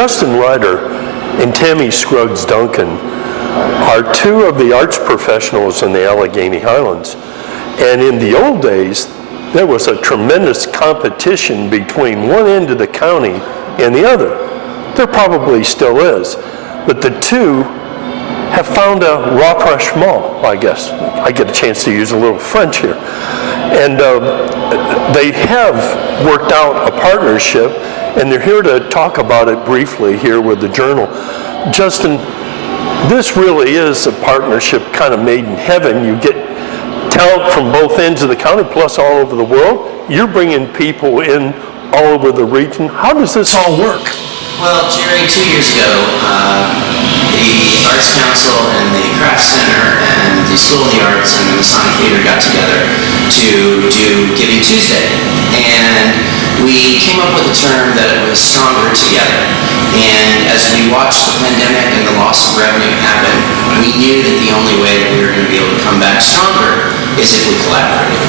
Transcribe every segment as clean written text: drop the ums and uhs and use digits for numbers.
Justin Reiter and Tammy Scruggs-Duncan are two of the arts professionals in the Alleghany Highlands. And in the old days, there was a tremendous competition between one end of the county and the other. There probably still is. But the two have found a rapprochement, I guess. I get a chance to use a little French here. And they have worked out a partnership, and they're here to talk about it briefly here with the Journal. Justin, this really is a partnership kind of made in heaven. You get talent from both ends of the county, plus all over the world. You're bringing people in all over the region. How does this all work? Well, Jerry, 2 years ago, the Arts Council and the Craft Center and the School of the Arts and the Masonic Theatre got together to do Giving Tuesday. And we came up with a term that it was stronger together. And as we watched the pandemic and the loss of revenue happen, we knew that the only way that we were going to be able to come back stronger is if we collaborated.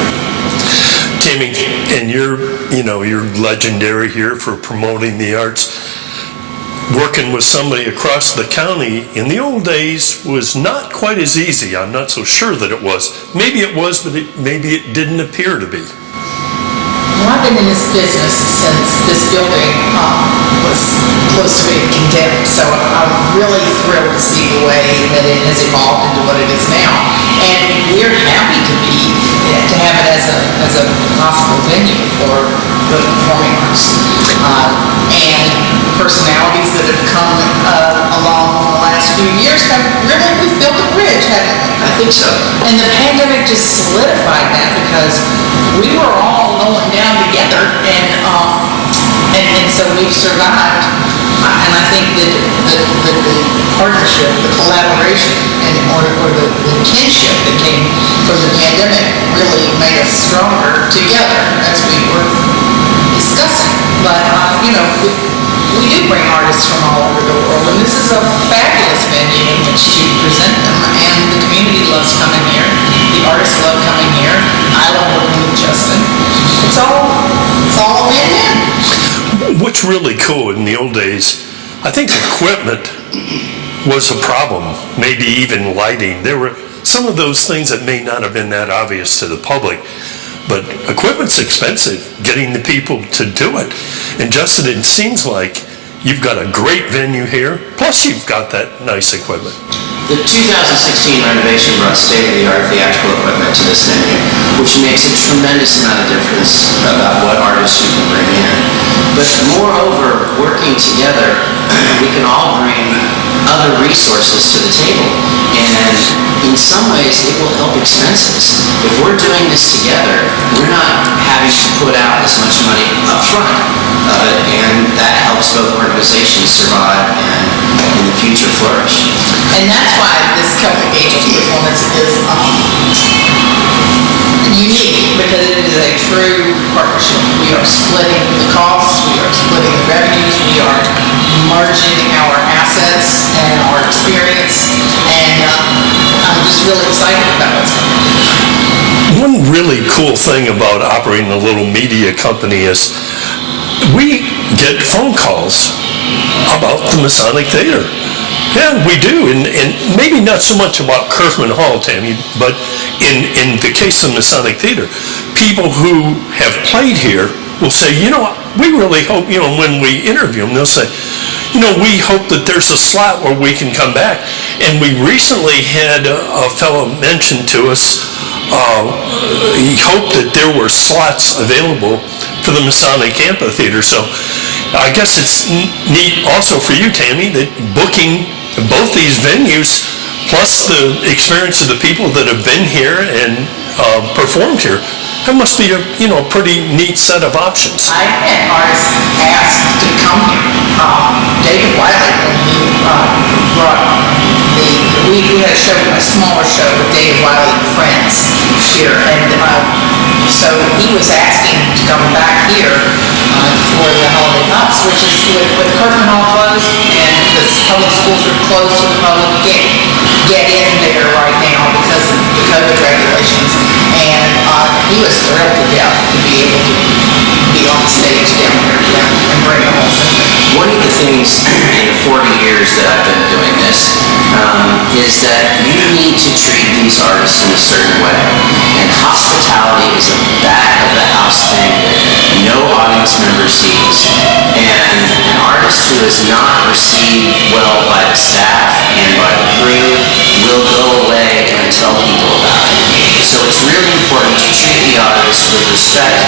Tammy, and you're legendary here for promoting the arts. Working with somebody across the county in the old days was not quite as easy. I'm not so sure that it was. Maybe it was, but maybe it didn't appear to be. Well, I've been in this business since this building was close to being condemned, so I'm really thrilled to see the way that it has evolved into what it is now. And we're happy to have it as a possible venue for the performing arts. And personalities that have come along in the last few years we've built a bridge, haven't we? I think so. And the pandemic just solidified that, because we were all going down together, and so we've survived. And I think that the partnership, the collaboration, or the kinship that came from the pandemic really made us stronger together, as we were discussing. But we do bring artists from all over the world, and this is a fabulous venue in which to present them, and the community loves coming here. The artists love coming here. I love working with Justin. It's all a win-win. What's really cool in the old days, I think equipment was a problem, maybe even lighting. There were some of those things that may not have been that obvious to the public, but equipment's expensive, getting the people to do it. And Justin, it seems like you've got a great venue here, plus you've got that nice equipment. The 2016 renovation brought state-of-the-art theatrical equipment to this venue, which makes a tremendous amount of difference about what artists you can bring in. But moreover, working together, we can all bring other resources to the table. And in some ways, it will help expenses. If we're doing this together, we're not having to put out as much money up front of it, and that helps both organizations survive and in the future flourish. And that's why this Celtic Angels performance is unique, because it is a true partnership. We are splitting the costs, we are splitting the revenues, we are merging our assets and our experience, and I'm just really excited about what's coming. One really cool thing about operating a little media company is we get phone calls about the Masonic Theatre. Yeah, we do, and maybe not so much about Kerfman Hall, Tammy, but in the case of Masonic Theatre, people who have played here will say, we really hope, when we interview them, they'll say, we hope that there's a slot where we can come back. And we recently had a fellow mention to us, he hoped that there were slots available for the Masonic Amphitheater. So I guess it's neat also for you, Tammy, that booking both these venues, plus the experience of the people that have been here and performed here, that must be a pretty neat set of options. I had artists asked to come here. David Wiley, when he brought we had a smaller show with David Wiley and friends here, and so he was asking to come back here for the holiday hops, which is with Kerfman Hall closed and the public schools are closed to the public. You can't get in there right now because of the COVID regulations, and he was thrilled to death to be able to be on stage down here and bring the whole thing. One of the things in the 40 years that I've been doing this is that you need to treat these artists in a certain way. And hospitality is a back of the house thing that no audience member sees. And an artist who is not received well by the staff and by the crew will go away and tell people about it. So it's really important to treat the artists with respect,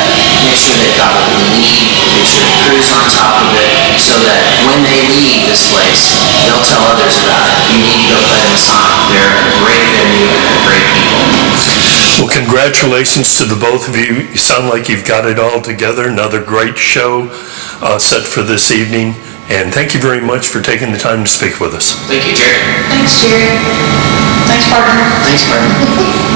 make sure they've got what they need, make sure the crew's on top of it, so that when they leave this place, they'll tell others about it. You need to go play Masonic. They're a great venue and they're great people. Well, congratulations to the both of you. You sound like you've got it all together. Another great show set for this evening. And thank you very much for taking the time to speak with us. Thank you, Jerry. Thanks, Jerry. Thanks, partner. Thanks, partner.